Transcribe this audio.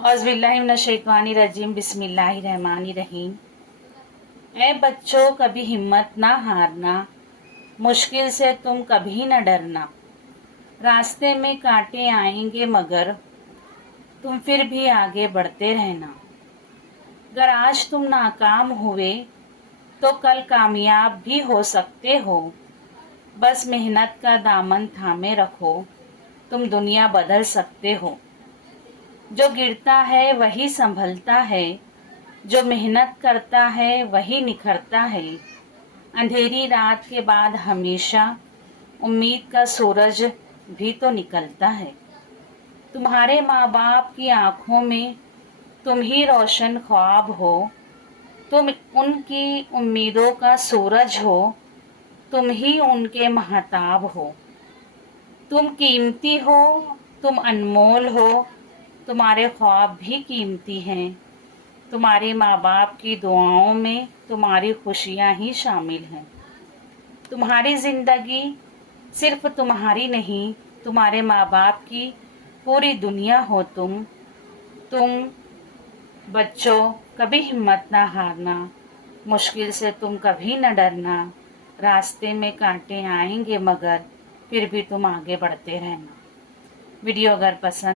औज़ुबिल्लाहिमिनश्शैतानिर्रजीम बिस्मिल्लाहिर्रहमानिर्रहीम। ऐ बच्चों, कभी हिम्मत ना हारना, मुश्किल से तुम कभी न डरना। रास्ते में कांटे आएंगे मगर तुम फिर भी आगे बढ़ते रहना। अगर आज तुम नाकाम हुए तो कल कामयाब भी हो सकते हो। बस मेहनत का दामन थामे रखो, तुम दुनिया बदल सकते हो। जो गिरता है वही संभलता है, जो मेहनत करता है वही निखरता है। अंधेरी रात के बाद हमेशा उम्मीद का सूरज भी तो निकलता है। तुम्हारे माँ बाप की आंखों में तुम ही रोशन ख्वाब हो, तुम उनकी उम्मीदों का सूरज हो, तुम ही उनके महताब हो। तुम कीमती हो, तुम अनमोल हो, तुम्हारे ख्वाब भी कीमती हैं। तुम्हारे माँ बाप की दुआओं में तुम्हारी खुशियाँ ही शामिल हैं। तुम्हारी ज़िंदगी सिर्फ तुम्हारी नहीं, तुम्हारे माँ बाप की पूरी दुनिया हो तुम बच्चों, कभी हिम्मत ना हारना, मुश्किल से तुम कभी न डरना। रास्ते में कांटे आएंगे मगर फिर भी तुम आगे बढ़ते रहना। वीडियो अगर पसंद